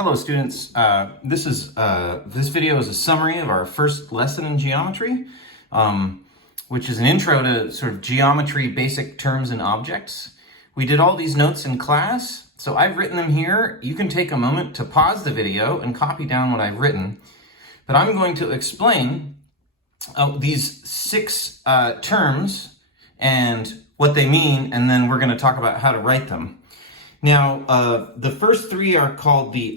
Hello students, this video is a summary of our first lesson in geometry, which is an intro to sort of geometry basic terms and objects. We did all these notes in class, so I've written them here. You can take a moment to pause the video and copy down what I've written, but I'm going to explain these six terms and what they mean, and then we're going to talk about how to write them. Now, the first three are called the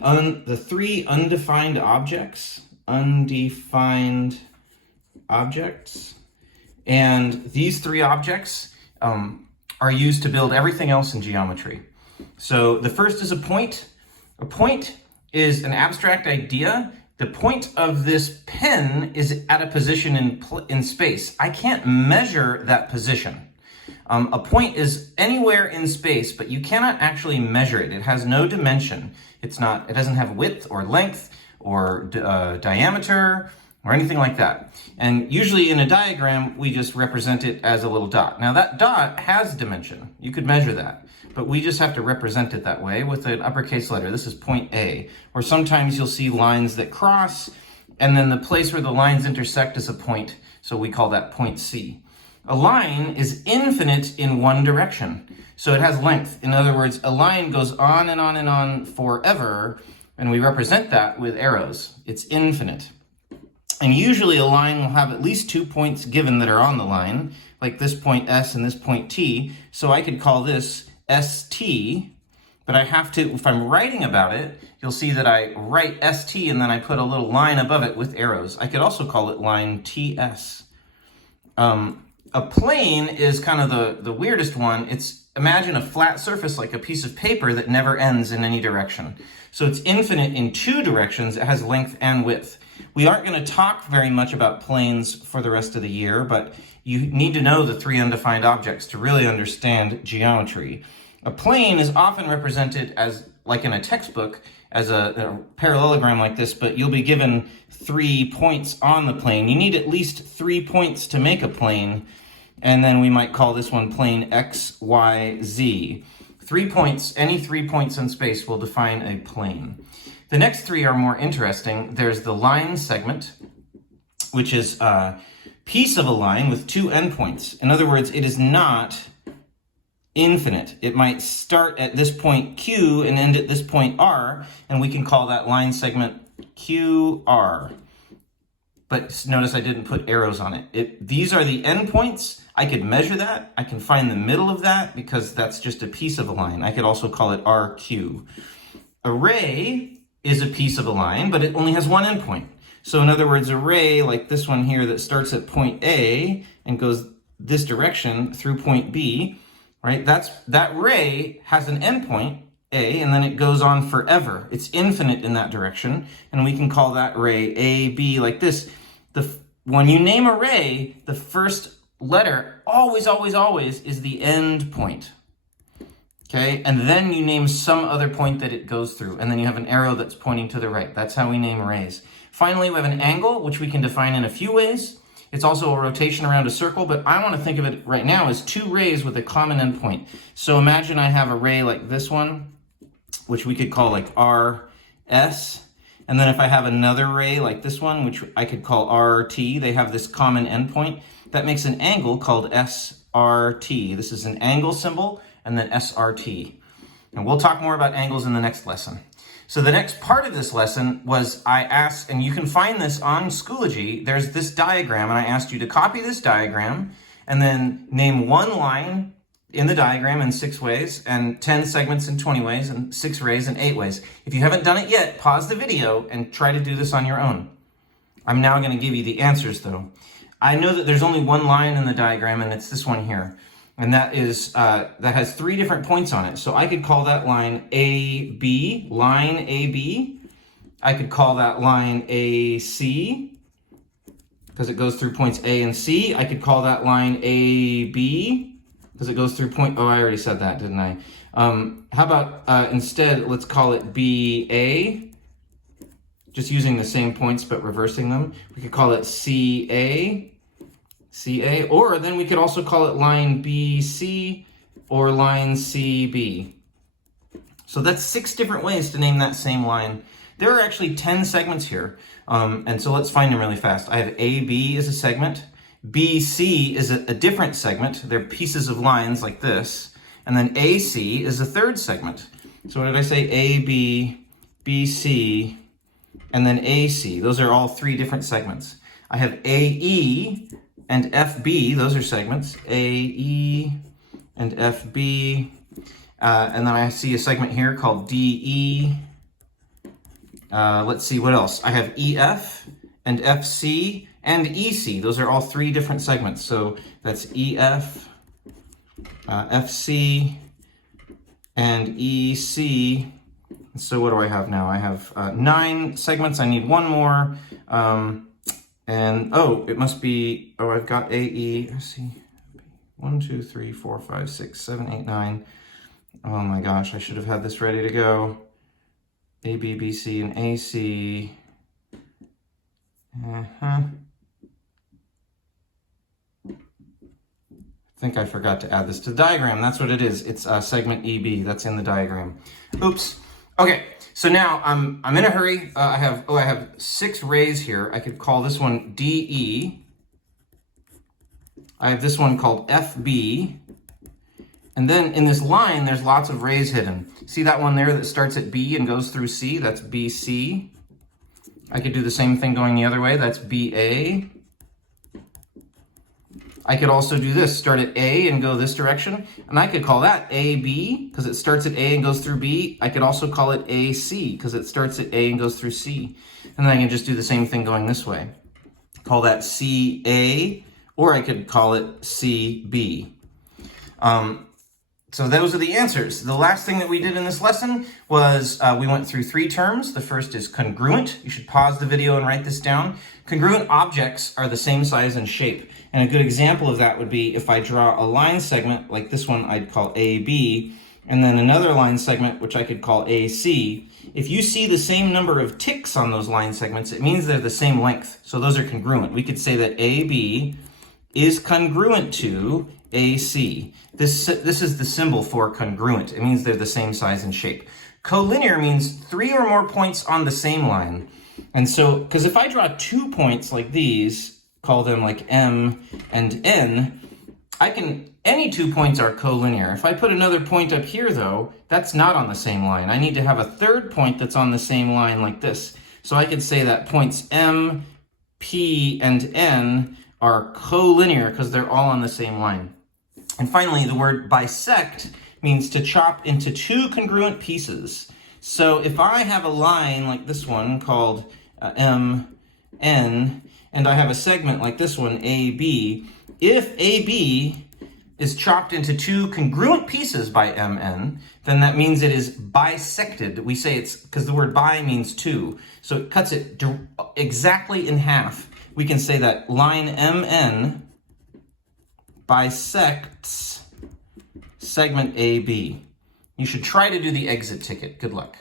three undefined objects. Undefined objects. And these three objects are used to build everything else in geometry. So the first is a point. A point is an abstract idea. The point of this pen is at a position in space. I can't measure that position. A point is anywhere in space, but you cannot actually measure it. It has no dimension. It doesn't have width or length or diameter or anything like that. And usually in a diagram, we just represent it as a little dot. Now that dot has dimension. You could measure that, but we just have to represent it that way with an uppercase letter. This is point A, or sometimes you'll see lines that cross, and then the place where the lines intersect is a point, so we call that point C. A line is infinite in one direction, so it has length. In other words, a line goes on and on and on forever, and we represent that with arrows. It's infinite. And usually a line will have at least 2 points given that are on the line, like this point S and this point T, so I could call this ST, but I have to, if I'm writing about it, you'll see that I write ST and then I put a little line above it with arrows. I could also call it line TS. A plane is kind of the weirdest one. Imagine a flat surface like a piece of paper that never ends in any direction. So it's infinite in two directions. It has length and width. We aren't going to talk very much about planes for the rest of the year, but you need to know the three undefined objects to really understand geometry. A plane is often represented as, like in a textbook, as a parallelogram like this, but you'll be given 3 points on the plane. You need at least 3 points to make a plane, and then we might call this one plane X, Y, Z. 3 points, any 3 points in space will define a plane. The next three are more interesting. There's the line segment, which is a piece of a line with 2 endpoints. In other words, it is not infinite. It might start at this point Q and end at this point R, and we can call that line segment QR. But notice I didn't put arrows on it. These are the endpoints. I could measure that. I can find the middle of that because that's just a piece of a line. I could also call it RQ. A ray is a piece of a line, but it only has one endpoint. So in other words, a ray like this one here that starts at point A and goes this direction through point B, right? That ray has an endpoint, A, and then it goes on forever. It's infinite in that direction, and we can call that ray A, B, like this. When you name a ray, the first letter always is the end point. Okay, and then you name some other point that it goes through, and then you have an arrow that's pointing to the right. That's how we name rays. Finally, we have an angle, which we can define in a few ways. It's also a rotation around a circle, but I want to think of it right now as 2 rays with a common endpoint. So imagine I have a ray like this one, which we could call like RS. And then if I have another ray like this one, which I could call RT, they have this common endpoint. That makes an angle called SRT. This is an angle symbol, and then SRT. And we'll talk more about angles in the next lesson. So the next part of this lesson was I asked, and you can find this on Schoology, there's this diagram, and I asked you to copy this diagram and then name one line in the diagram in 6 ways, and 10 segments in 20 ways, and 6 rays in 8 ways. If you haven't done it yet, pause the video and try to do this on your own. I'm now going to give you the answers though. I know that there's only one line in the diagram, and it's this one here. And that has 3 different points on it. So I could call that line AB, line AB. I could call that line AC, because it goes through points A and C. I could call that line AB, because it goes through oh, I already said that, didn't I? How about instead, let's call it BA, just using the same points but reversing them. We could call it CA, or then we could also call it line BC or line CB. So that's 6 different ways to name that same line. There are actually 10 segments here, and so let's find them really fast. I have AB is a segment, BC is a different segment. They're pieces of lines like this, and then AC is a third segment. So what did I say? AB, BC, and then AC. Those are all 3 different segments. I have AE and FB, those are segments. AE and FB. And then I see a segment here called DE. Let's see, what else? I have EF and FC and EC. Those are all 3 different segments. So that's EF, FC, and EC. So what do I have now? I have 9 segments. I need 1 more. And it must be, I've got AE. Let's see. 1, 2, 3, 4, 5, 6, 7, 8, 9. Oh my gosh, I should have had this ready to go. A, B, B, C, and AC. I think I forgot to add this to the diagram. That's what it is. It's segment EB. That's in the diagram. Oops. Okay, so now I'm in a hurry. I have 6 rays here. I could call this one DE. I have this one called FB. And then in this line, there's lots of rays hidden. See that one there that starts at B and goes through C? That's BC. I could do the same thing going the other way. That's BA. I could also do this, start at A and go this direction. And I could call that AB, because it starts at A and goes through B. I could also call it AC, because it starts at A and goes through C. And then I can just do the same thing going this way. Call that CA, or I could call it CB. So those are the answers. The last thing that we did in this lesson was we went through 3 terms. The first is congruent. You should pause the video and write this down. Congruent objects are the same size and shape. And a good example of that would be if I draw a line segment, like this one I'd call AB, and then another line segment, which I could call AC. If you see the same number of ticks on those line segments, it means they're the same length. So those are congruent. We could say that AB is congruent to AC. This is the symbol for congruent. It means they're the same size and shape. Collinear means 3 or more points on the same line. And so, because if I draw 2 points like these, call them like M and N, any 2 points are collinear. If I put another point up here though, that's not on the same line. I need to have a third point that's on the same line like this. So I could say that points M, P, and N are collinear because they're all on the same line. And finally, the word bisect means to chop into 2 congruent pieces. So if I have a line like this one called M, N, and I have a segment like this one, AB, if AB is chopped into 2 congruent pieces by MN, then that means it is bisected. We say it's, because the word bi means 2, so it cuts it exactly in half. We can say that line MN bisects segment AB. You should try to do the exit ticket. Good luck.